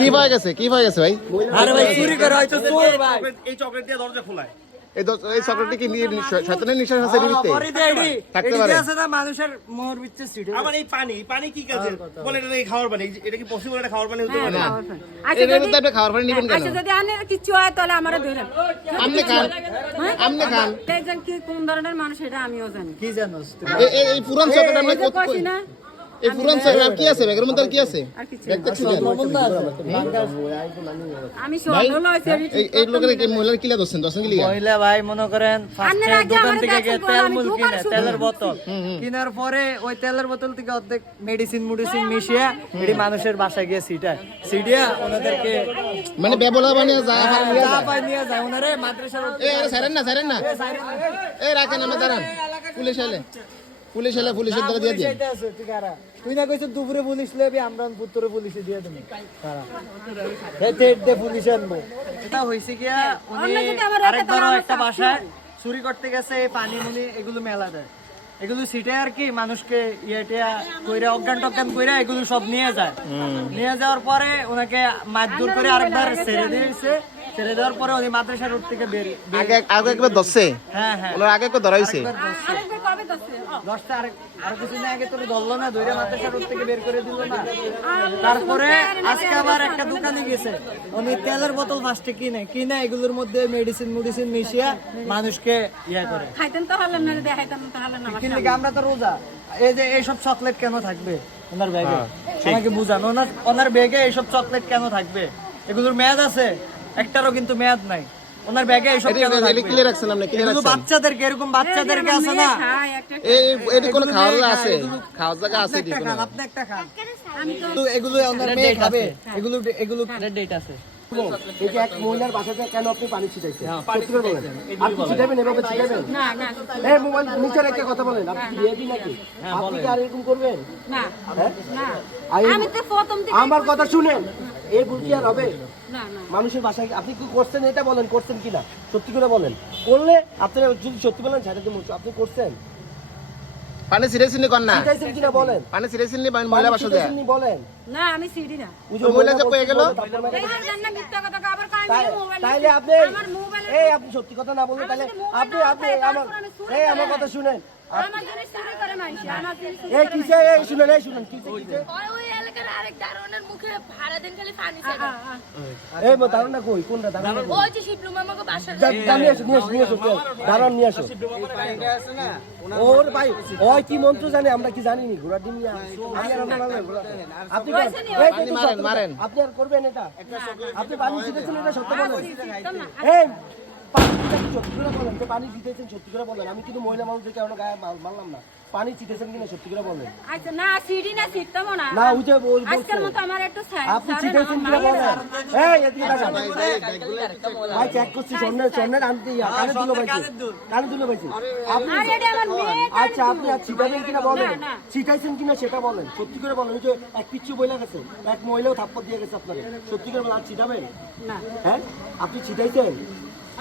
কি পাওয়া গেছে ভাই? আরে ভাই চুরি করে হয়তো চোর ভাই। এই চকলেট দিয়ে দরজা খোলায়। এই চকলেটটা কি শয়তানের নিশান আছে এর ভিতরে? থাকতে পারে। আছে না মানুষের মোহর বিচ্ছে সিটে। আমার এই পানি কি কাজে? বলে এটা নাকি খাওয়ার পানি। এটা কি পসিবল এটা খাওয়ার পানি হতে পারে না? এর মধ্যে আপনি খাওয়ার পানি নেবেন কেন? আচ্ছা যদি আনে কিছু হয় তাহলে আমারে ধরেন। আপনি খান। একজন কি কোন ধরনের মানুষ এটা আমিও জানি। কি জানোস তুই? এই পুরান চকলেট আমরা কত কইছি না এই পুরান চকলেট কি আছে ব্যাগের মধ্যে? আর কি আছে? আর কিছু আমি সরল হইছে এই লোকের কি মহিলার কিলা দছেন কি লিগা? মহিলা ভাই মনে করেন আন্নের আগে দোকান আমারে থেকে গিয়ে দেখছেন, তেল আমি মুল দোকান কিনে শুরু তেলের বোতল কেনার পরে ওই তেলের বোতল থেকে অর্ধেক মেডিসিন মিশিয়ে এটি মানুষের বাসায় গিয়ে সিটিয়া ওনাদেরকে মানে বেবলা বানিয়ে যায় আর নিয়ে চা যায়। পাই নিয়ে যায় ওনারে মাদ্রাসার এই আরে ছাড়েন না এই রাখেন আমরা দাঁড়ান। পুলিশের দ্বারা দিয়ে দিয়ে তুই না কইছ দুপুরে পুলিশ লেবি আমরা পুত্তরে পুলিশে দিয়ে দেব দে পুলিশ আনবো। এটা হইছে কি উনি আরেকবার একটা বাসায় চুরি করতে গেছে পানি মুনি এগুলো মেলা দেয় এগুলো সিটে আর কি মানুষকে ইয়েটা কইরা অজ্ঞান টজ্ঞান কইরা এগুলো সব নিয়ে যায় নিয়ে যাওয়ার পরে ওনাকে মারধর করে আরেকবার ছেড়ে দিয়েছে ছেড়ে দেওয়ার পরে উনি মাদ্রাসা রোড থেকে আগে একবার দছে হ্যাঁ ওর আগে একবার ধরাইছে আরেকবার কবে দছে 10টা আর কিছুদিন আগে তোর ধরলো না ধরে মাদ্রাসা রোড থেকে বের করে দিল না তারপরে আজকে আবার একটা দোকানে গেছে উনি তেলের বোতল ফার্স্টে কিনে এগুলোর মধ্যে মেডিসিন মিশিয়ে মানুষকে ইয়া করে খাইতেন তো হলেন না দেখাইতেন তো হলেন না কিন্তু আমরা তো রোজা এই যে এইসব চকলেট কেন থাকবে ওনার ব্যাগে আমাকে বুঝান ওনার ব্যাগে এইসব চকলেট কেন থাকবে এগুলোর মেয়াদ আছে একটারও কিন্তু মেয়াদ নাই ওনার ব্যাগে এইসব কেন থাকবে ক্লিয়ার রাখছেন আপনি ক্লিয়ার এগুলো রাখছেন বাচ্চাদেরকে এরকম বাচ্চাদেরকে আছে না এই কোন খাওয়ার আছে খাওয়ার জায়গা আছে দি কোন আপনি একটা খান তো এগুলো ওনার মেয়ে খাবে এগুলো ডেট আছে এই যে এক মহিলার বাসাতে কেন আপনি পানি ছিটাইছেন? সত্যি করে বলেন। আপনি ছিটাবেন এভাবে ছিটাবেন? না এই মোবাইল নিচে রেখে কথা বলেন। আপনি কি রেডি নাকি? আপনি কি আর এরকম করবেন? না হ্যাঁ? না আই- আমি তো প্রথম থেকে আমার কথা শুনেন। এই ভুল কি আর হবে? না মানুষের বাসায় আপনি কি করছেন এটা বলেন, করছেন কিনা সত্যি করে বলেন। করলে আপনারা যদি সত্যি বলেন ছাড়া তো আপনি করছেন পানি সিরিয়াসলি কোন না ছিটাইছেন কিনা বলেন। পানি সিরিয়াসলি মহিলা বাসা দেয় ছিটাইছেন বলেন। না আমি সিডি না ওই যে মহিলা যে কয়ে গেল এই যে জান না মিথ্যা কথা আবার কাই মোবাইল তাইলে আপনি আমার মোবাইলে এই আপনি সত্যি কথা না বললে তাহলে আপনি আমার এই আমার কথা শুনেন। আমার জিনিস চুরি করে মাইছে আমার জিনিস চুরি এই করে কিসে এই শুনেন কিসে ওই এলাকার আরেক দারোয়ানের মুখে ভাড়া দেন খালি পানি ছাড়া। এই ধারণা কই কোনটা ধারণা ওই যে শিবলু মামাকে বাসার নিয়ে আসো ধারণ নিয়ে আসো ওর ভাই ওই কি মন্ত্র জানে আমরা কি জানি নি ঘোড়া ডিম নিয়ে আমি আর আমরা আপনি মারেন আপনি আর করবেন এটা আপনি পানি দিতেছেন এটা সত্য বলেন এই পানি দিতেছেন সত্যি করে বলেন যে পানি দিতেছেন সত্যি করে বলেন আমি কিন্তু মহিলা মানুষদেরকে আমরা গায়ে মারলাম না পানি দিতেছেন কিনা সত্যি করে বলেন আচ্ছা না সিডি না সিটতাম না না ওই যে আজকের মতো আমার একটু আপনি দিতেছেন কিনা বলেন এই এদিকে তাকান ভাই চেক করছি সামনে আনতে কানে দিলো পাইছি আপনি আরে এটা আমার মেয়ে আচ্ছা আপনি আর ছিটাবেন কিনা বলেন ছিটাইছেন কিনা সেটা বলেন সত্যি করে বলেন ওই যে এক পিচ্ছু বইলা গেছে এক মহিলাও থাপ্পড় দিয়ে গেছে আপনাকে সত্যি করে বলেন আর ছিটাবেন না হ্যাঁ আপনি ছিটাইছেন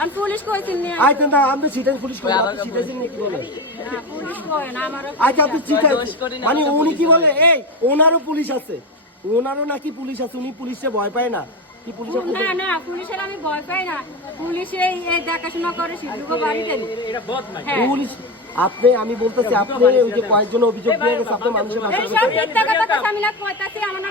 আমি পুলিশ কইছি নি আচ্ছা না আপনি ছিটাই পুলিশ করে আপনি ছিটাইছেন নাকি বলেন না পুলিশ কই না আমার আচ্ছা আপনি ছিটাই মানে উনি কি বলে এই ওনারও পুলিশ আছে ওনারও নাকি পুলিশ আছে উনি পুলিশে ভয় পায় না কি পুলিশ না পুলিশের আমি ভয় পাই না পুলিশ এই দেখাশোনা করে শিবলুকে বাড়িতে এটা বদমাইশ পুলিশ আপনি আমি বলতেছি আপনি ওই যে কয়েকজন অভিযোগ দিয়ে গেছে আপনি মানুষের এই সব মিথ্যা কথা আমি না কইতাছি আমার